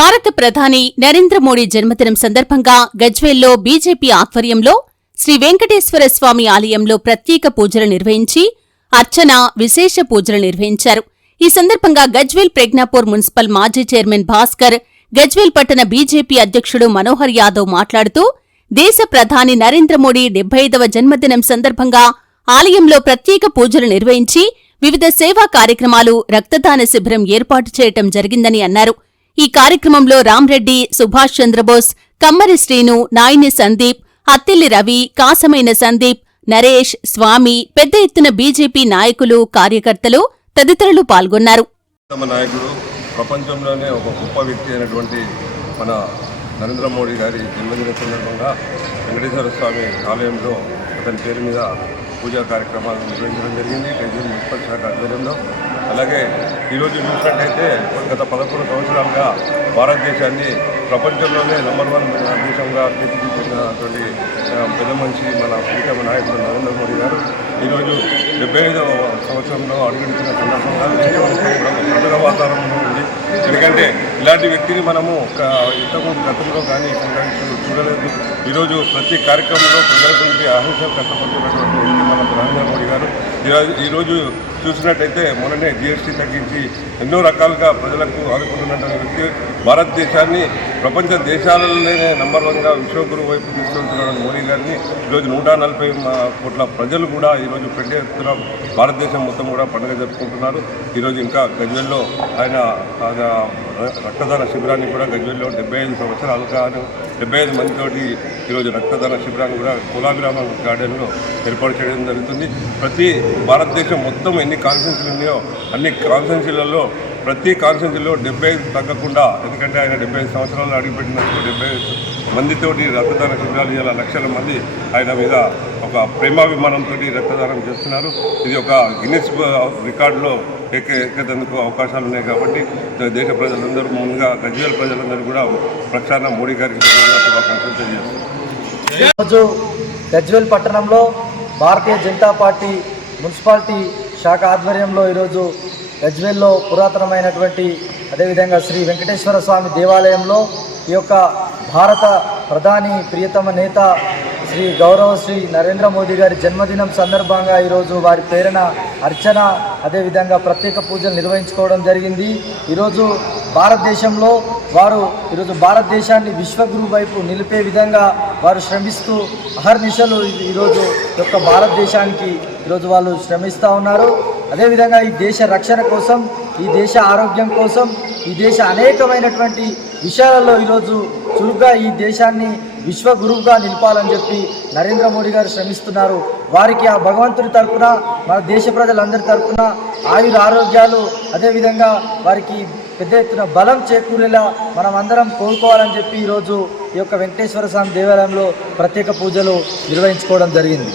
భారత ప్రధాని నరేంద్ర మోడీ జన్మదినం సందర్భంగా గజ్వేల్లో బీజేపీ ఆధ్వర్యంలో శ్రీ వెంకటేశ్వర స్వామి ఆలయంలో ప్రత్యేక పూజలు నిర్వహించి అర్చన విశేష పూజలు నిర్వహించారు. ఈ సందర్భంగా గజ్వేల్ ప్రజ్ఞాపూర్ మున్సిపల్ మాజీ చైర్మన్ భాస్కర్ గజ్వేల్ పట్టణ బీజేపీ అధ్యక్షుడు మనోహర్ యాదవ్ మాట్లాడుతూ దేశ ప్రధాని నరేంద్ర మోడీ డెబ్బై ఐదవ జన్మదినం సందర్భంగా ఆలయంలో ప్రత్యేక పూజలు నిర్వహించి వివిధ సేవా కార్యక్రమాలు రక్తదాన శిబిరం ఏర్పాటు చేయటం జరిగిందని అన్నారు. ఈ కార్యక్రమంలో రామ్రెడ్డి సుభాష్ చంద్రబోస్ కమ్మరి శ్రీను నాయని సందీప్ అత్తిల్లి రవి కాసమైన సందీప్ నరేష్ స్వామి పెద్ద ఎత్తున బీజేపీ నాయకులు కార్యకర్తలు తదితరులు పాల్గొన్నారు. తమ నాయకుడు ప్రపంచంలోనే ఒక గొప్ప వ్యక్తి అయినటువంటి మన నరేంద్ర మోడీ గారి జన్మదిన సందర్భంగా వెంకటేశ్వర స్వామి ఆలయంలో అతని పేరు మీద పూజా కార్యక్రమాలు నిర్వహించడం జరిగింది. గజ్వేల్ మున్సిపల్ శాఖ ఆధ్వర్యంలో. అలాగే ఈరోజు చూసినట్టయితే గత పదకొండు సంవత్సరాలుగా భారతదేశాన్ని ప్రపంచంలోనే నెంబర్ వన్ దేశంగా తీర్చిదిద్దినటువంటి పెద్ద మనిషి మన ప్రీతమ నాయకుడు నరేంద్ర మోడీ గారు. ఈరోజు డెబ్బై ఐదవ సంవత్సరంలో అడుగుతున్న సందర్భంగా పండుగ వాతావరణంలో ఉంది. ఎందుకంటే ఇలాంటి వ్యక్తిని మనము ఇంతకు గతంలో కానీ ఇప్పుడు చూడలేదు. ఈరోజు ప్రతి కార్యక్రమంలో ప్రజల గురించి అహింస కష్టపడుతున్నటువంటి మన నరేంద్ర మోడీ గారు ఈరోజు చూసినట్టయితే మొన్ననే జిఎస్టీ తగ్గించి ఎన్నో రకాలుగా ప్రజలకు ఆదుకుంటున్నటువంటి వ్యక్తి భారతదేశాన్ని ప్రపంచ దేశాలలోనే నంబర్ వన్గా విశ్వగురు వైపు తీసుకెళ్తున్న మోడీ గారిని ఈరోజు నూట నలభై కోట్ల ప్రజలు కూడా ఈరోజు పెద్ద ఎత్తున భారతదేశం మొత్తం కూడా పండుగ జరుపుకుంటున్నారు. ఈరోజు ఇంకా గజ్వెల్లో ఆయన రక్తదాన శిబిరాన్ని కూడా గజ్వేల్లో డెబ్బై ఐదు సంవత్సరాలు కాదు డెబ్బై ఐదు మందితోటి ఈరోజు రక్తదాన శిబిరాన్ని కూడా కులాగ్రామ గార్డెన్లో ఏర్పాటు చేయడం జరుగుతుంది. ప్రతి భారతదేశం మొత్తం ఎన్ని కాన్ఫరెన్స్లు ఉన్నాయో అన్ని కాన్ఫరెన్స్లలో ప్రతి కాన్ఫరెన్స్లో డెబ్బై ఐదు తగ్గకుండా ఎందుకంటే ఆయన డెబ్బై ఐదు సంవత్సరాలు అడుగుపెట్టినప్పుడు డెబ్బై ఐదు మందితోటి రక్తదాన శిబిరాలు ఇలా లక్షల మంది ఆయన మీద ఒక ప్రేమాభిమానంతో రక్తదానం చేస్తున్నారు. ఇది ఒక గిన్నెస్ రికార్డులో ఎక్కే ఎక్కేందుకు అవకాశాలు ఉన్నాయి కాబట్టి దేశ ప్రజలందరూ ముందుగా గజ్వేల్ ప్రజలందరూ కూడా ప్రక్షాళన మోడీ గారికి ఈరోజు గజ్వేల్ పట్టణంలో భారతీయ జనతా పార్టీ మున్సిపాలిటీ శాఖ ఆధ్వర్యంలో ఈరోజు గజ్వేల్లో పురాతనమైనటువంటి అదేవిధంగా శ్రీ వెంకటేశ్వర స్వామి దేవాలయంలో ఈ యొక్క భారత ప్రధాని ప్రియతమ నేత శ్రీ గౌరవ శ్రీ నరేంద్ర మోదీ గారి జన్మదినం సందర్భంగా ఈరోజు వారి పేరున అర్చన అదేవిధంగా ప్రత్యేక పూజలు నిర్వహించుకోవడం జరిగింది. ఈరోజు భారతదేశంలో వారు ఈరోజు భారతదేశాన్ని విశ్వగురు వైపు నిలిపే విధంగా వారు శ్రమిస్తూ అహర్నిశలు ఈరోజు యొక్క భారతదేశానికి ఈరోజు వాళ్ళు శ్రమిస్తూ ఉన్నారు. అదేవిధంగా ఈ దేశ రక్షణ కోసం ఈ దేశ ఆరోగ్యం కోసం ఈ దేశ అనేకమైనటువంటి విషయాలలో ఈరోజు చురుగ్గా ఈ దేశాన్ని విశ్వగురువుగా నిలపాలని చెప్పి నరేంద్ర మోడీ గారు శ్రమిస్తున్నారు. వారికి ఆ భగవంతుడి తరపున మన దేశ ప్రజలందరి తరపున ఆయుర ఆరోగ్యాలు అదేవిధంగా వారికి పెద్ద ఎత్తున బలం చేకూరేలా మనం అందరం కోరుకోవాలని చెప్పి ఈరోజు ఈ యొక్క వెంకటేశ్వర స్వామి దేవాలయంలో ప్రత్యేక పూజలు నిర్వహించుకోవడం జరిగింది.